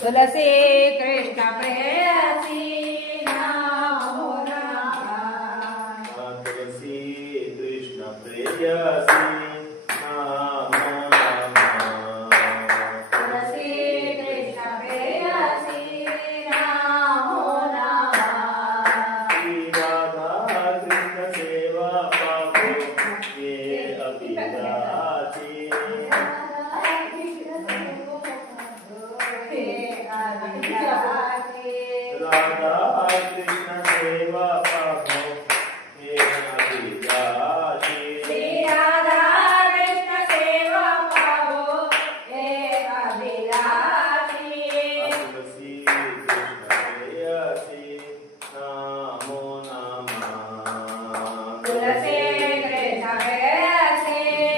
तुलसी कृष्ण प्रेयसी नमो नमः। तुलसी कृष्ण प्रेयसी नमो नमः। तुलसी कृष्ण प्रेयसी नमो नमः। श्री राधा कृष्ण सेवा पापो ये अभिदा